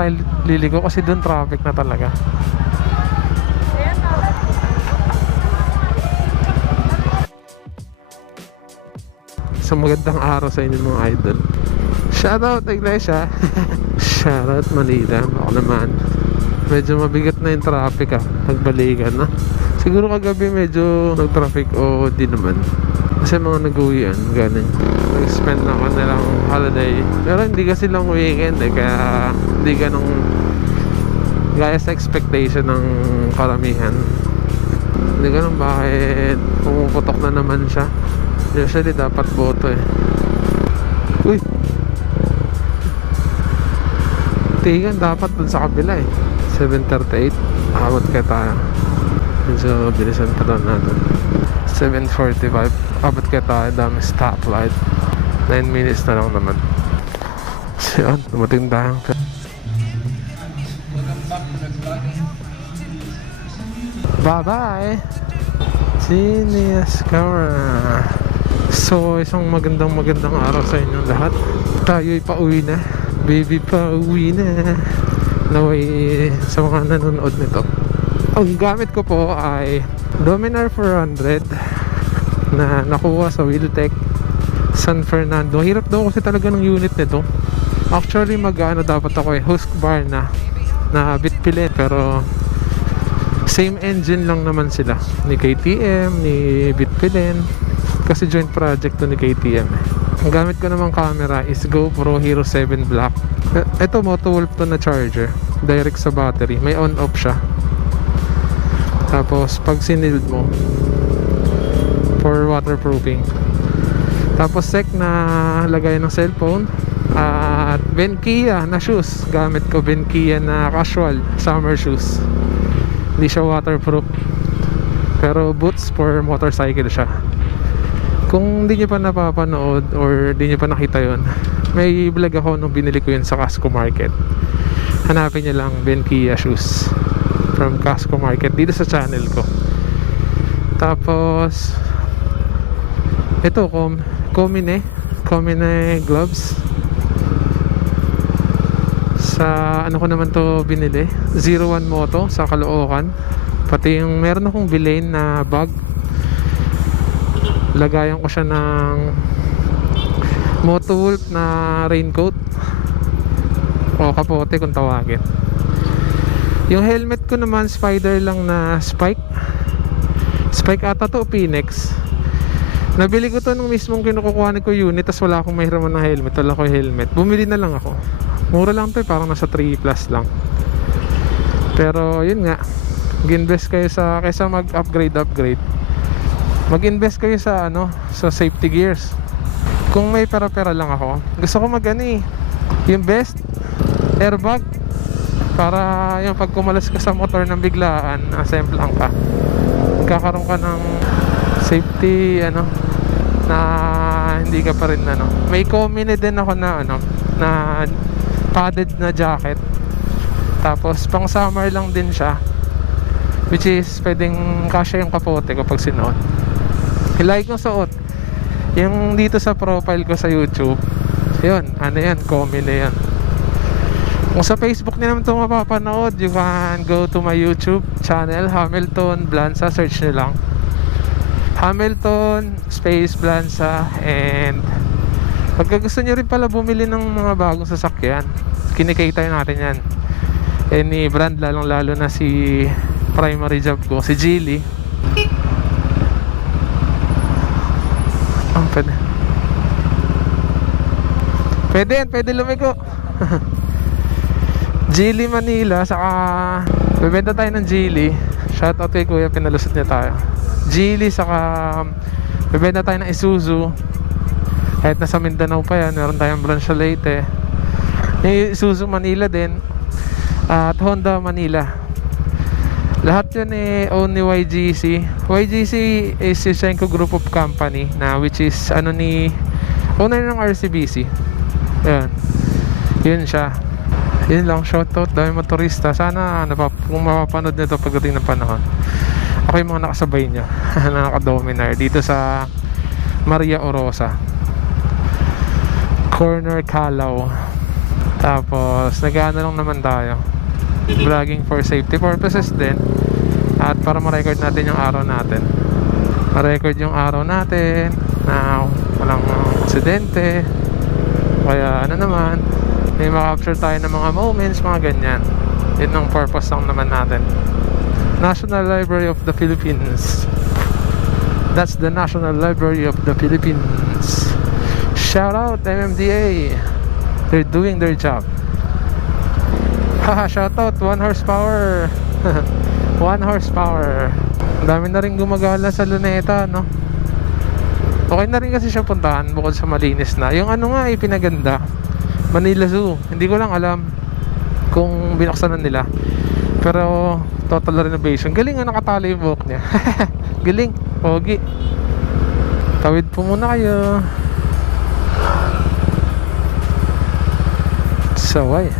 tayo liligo kasi doon traffic na talaga. So magandang araw sa inyo mga idol. Shoutout Iglesia. Shoutout Manila. Ako naman, medyo mabigat na yung traffic pagbalikan na. Siguro kagabi medyo nag-traffic o di naman. Kasi mga nag-uwian, ganun. Nag-spend na kanilang holiday. Pero hindi kasi lang weekend kaya hindi ganong gaya sa expectation ng karamihan. Hindi ganun bakit pumuputok na naman siya. Usually dapat boto Uy! Tigan dapat dun sa kabila 7:38. Abot kaya tayo. Medyo bilisan pa doon natin. 7:45. Abot kaya tayo. Dami stoplight. 9 minutes na lang naman. So yun, dumating tayo. Bye-bye! Genius camera. So isang magandang araw sa inyong lahat. Tayo'y pauwi na. Baby pauwi na. Naway sa mga nanonood nito. Ang gamit ko po ay Dominar 400 na nakuha sa Wheeltech San Fernando. Hirap daw kasi talaga ng unit nito. Actually mag-ano dapat ako Husqvarna na bitpilin, pero same engine lang naman sila ni KTM, ni Bitpilin, kasi joint project to ni KTM. Ang gamit ko namang camera is GoPro Hero 7 Black. Ito Motovlog to na charger, direct sa battery, may on off siya. Tapos pag sinild mo for waterproofing. Tapos sec na lagay ng cellphone. At Benkia na shoes, gamit ko Benkia na casual summer shoes. Hindi siya waterproof, pero boots for motorcycle siya. Kung hindi nyo pa napapanood or hindi nyo pa nakita yun, may vlog ako nung binili ko yun sa Casco Market. Hanapin nyo lang Benkia shoes from Casco Market dito sa channel ko. Tapos ito Komine gloves. Sa ano ko naman to binili, 01 Moto sa Caloocan. Pati yung meron akong Villain na bag, lagayan ko siya ng Motovlog na raincoat o kapote kung tawagin. Yung helmet ko naman Spider lang na Spike ata to, Phoenix. Nabili ko to nung mismong kinukukuha ko unit, tas wala akong mahiraman ng helmet. Wala ko helmet, bumili na lang ako. Mura lang to parang nasa 3 plus lang. Pero yun nga, mag-invest kayo sa, kaysa mag-upgrade, mag-invest kayo sa sa safety gears. Kung may pera-pera lang ako, gusto ko yung best airbag, para yung pag kumalas ka sa motor ng biglaan, assemblang ka, magkakaroon ka ng safety na hindi ka pa rin May Komine din ako na na padded na jacket. Tapos pang summer lang din siya, which is pwedeng kasya yung kapote ko pag sinuot. Like kong suot yung dito sa profile ko sa YouTube, yun, Komine yan. Kung sa Facebook niyo naman ito mapapanood, you can go to my YouTube channel, Hamilton BLANZA. Search nyo lang Hamilton space BLANZA. And pagka gusto nyo rin pala bumili ng mga bagong sasakyan, kinikita natin yan. Any brand, lalo na si primary job ko, si Geely. Pwede lumiko. Geely Manila, saka bebenta tayo ng Geely. Shoutout kay kuya, pinalusot niya tayo. Geely, saka bebenta tayo ng Isuzu. Kahit nasa Mindanao pa yan, meron tayong branch sa Leyte. May Isuzu Manila din, at Honda Manila. Lahat yun own ni YGC. YGC is Yusenko Group of Company na which is owner ng RCBC. Yun siya. Yun lang, shoutout, dami motorista. Sana kung mapapanood nito pagdating ng panahon. Ako yung mga nakasabay nyo na naka-Dominar dito sa Maria Orosa corner, Calao. Tapos nag-ano lang naman tayo, vlogging for safety purposes din, at para ma-record natin yung araw natin, ma-record yung araw natin na walang aksidente, kaya ano naman, may ma-capture tayo ng mga moments, mga ganyan. Yun ang purpose lang naman natin. National Library of the Philippines. That's the National Library of the Philippines. Shout out MMDA. They're doing their job. Haha, shout out 1 horsepower. 1 horsepower. Ang dami na rin gumagala sa Luneta, no? Okay na rin kasi siya puntahan bukod sa malinis na. Yung ano nga pinaganda, Manila Zoo. Hindi ko lang alam kung binuksan na nila. Pero total renovation. Galing nga nakatali yung buhok niya. Galing, pogi. Tawid po muna kayo. Saway.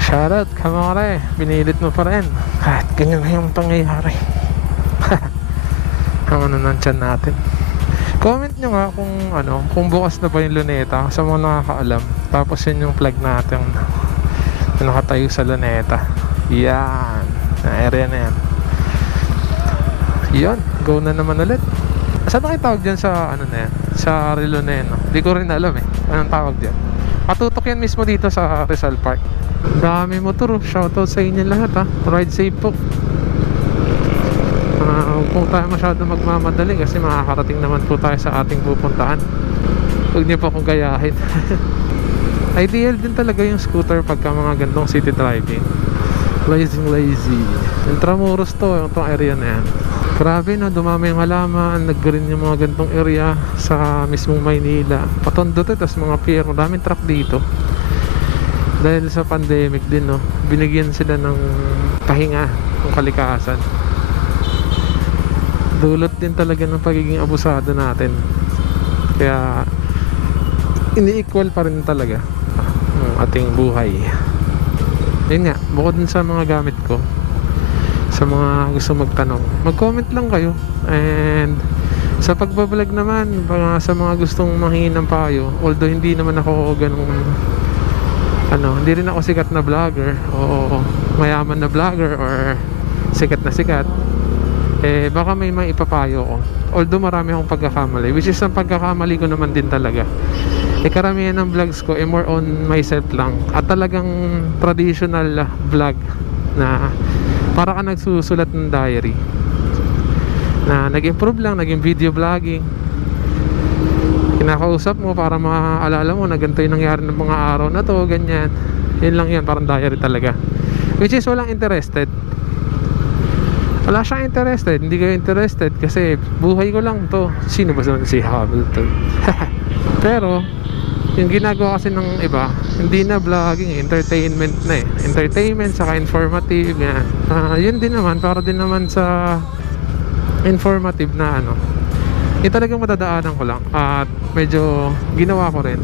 Shoutout, kamare. Binilit mo pa rin. Kahit ganyan na yung pangyayari. Ang ano ng tiyan natin. Comment nyo nga kung ano, kung bukas na ba yung Luneta sa mga nakakaalam. Tapos yun yung plug natin na nakatayo sa Luneta. Yan, na area na yan. Yan, go na naman ulit. Saan na kayo tawag dyan sa ano na yan? Sa Relo na yan, no? Di ko rin alam eh anong tawag dyan. Patutok yan mismo dito sa Rizal Park. Dami motor, shoutout sa inyo lahat ha. Ride safe po. Huwag po tayo masyado magmamadali kasi makakarating naman po tayo sa ating pupuntahan. Huwag niyo po akong gayahin. Ideal din talaga yung scooter pagka mga gandong city driving. Lazy. Intramuros to, itong area na yan. Grabe no, dumami yung halaman, nag-green yung mga gantong area sa mismong Maynila. Patondo to, tas mga pier, madaming truck dito. Dahil sa pandemic din no, binigyan sila ng pahinga, ng kalikasan. Dulot din talaga ng pagiging abusado natin. Kaya ini-equal pa rin talaga ang ating buhay. Yun nga, bukod din sa mga gamit ko, sa mga gusto magtanong, mag-comment lang kayo. And sa pagbablog naman, sa mga gustong manghingi ng payo, although hindi naman ako ganung hindi rin ako sikat na vlogger o mayaman na vlogger or sikat na sikat, baka may maipapayo ko. Although marami akong pagkakamali, which is ang pagkakamali ko naman din talaga, karamihan ng vlogs ko more on myself lang, at talagang traditional vlog na para ka nagsusulat ng diary na nag-improve lang, naging video vlogging. Kinakausap mo para maalala mo na ganito yung nangyari ng mga araw na to, ganyan. Yun lang yan, parang diary talaga, which is walang interested. Wala siyang interested, hindi kayo interested kasi buhay ko lang to. Sino ba si Hamilton? Pero yung ginagawa kasi ng iba, hindi na vlogging, entertainment na eh. Entertainment, saka informative yan. Yun din naman, para din naman sa informative na talagang matadaanan ko lang. At medyo ginawa ko rin.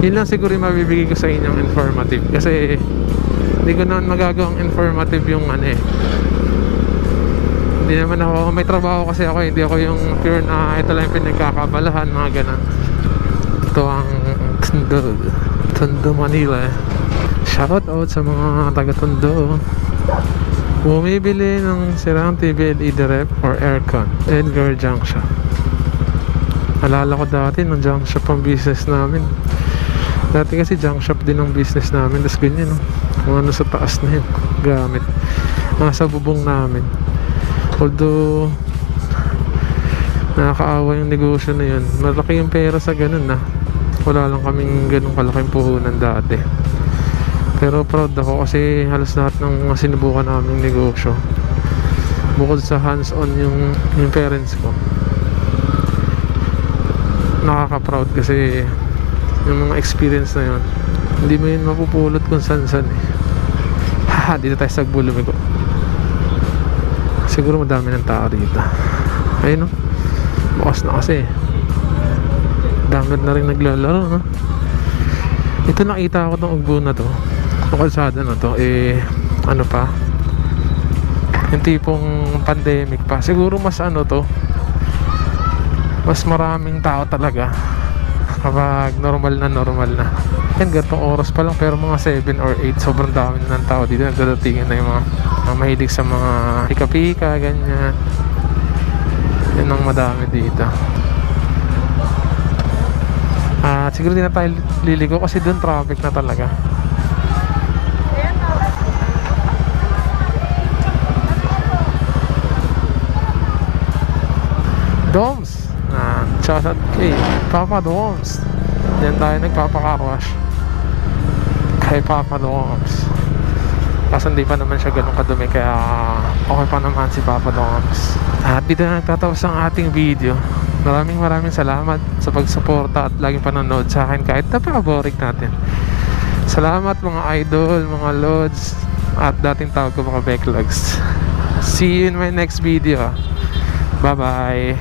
Yun lang siguro yung mabibigay ko sa inyong informative. Kasi hindi ko naman magagawang informative yung hindi naman ako, may trabaho kasi ako, hindi ako yung pure na ito lang yung pinagkakabalahan, mga ganun. Ito ang Tondo, Manila. Shout out sa mga taga Tondo. Bumibili ng sirang TV LED rep or aircon, Edgar Junk Shop. Alala ko dati nung junk shop ang business namin. Dati kasi junk shop din ang business namin. Tapos ganyan kung ano sa taas na yun gamit, nasa bubong namin. Although nakakaawa yung negosyo na yun, malaki yung pera sa ganun wala lang kaming ganung kalaking puhunan dati. Pero proud ako kasi halos lahat ng mga sinubukan naming negosyo, bukod sa hands on yung parents ko, nakaka-proud kasi yung mga experience na yun hindi mo yun mapupulot kung san-san Haha, dito tayo sa Bulumiko. Siguro madami ng tao dito. Ayun bukas na kasi dami na rin naglalaro Ito nakita ko tong ugbo na to, itong kalsada na to ano pa, yung tipong pandemic pa. Siguro mas to, mas maraming tao talaga kapag normal na. Yan, ganitong oras pa lang, pero mga 7 or 8, sobrang dami na ng tao dito. Nagdadatingin na yung mga mahilig sa mga pika-pika, ganyan. Yan ang madami dito. At siguro din na tayo liligo kasi doon traffic na talaga. Doms! Shoutout kay Papa Doms. Yan tayo nagpapaka-wash kay Papa Doms. Kasi hindi pa naman siya ganun kadumi, kaya okay pa naman si Papa Doms. At dito na nagtatapos ang ating video. Maraming salamat sa pagsuporta at laging panonood sa akin kahit napaka-boring natin. Salamat mga idol, mga lods, at dating tawag ko mga backlogs. See you in my next video. Bye bye.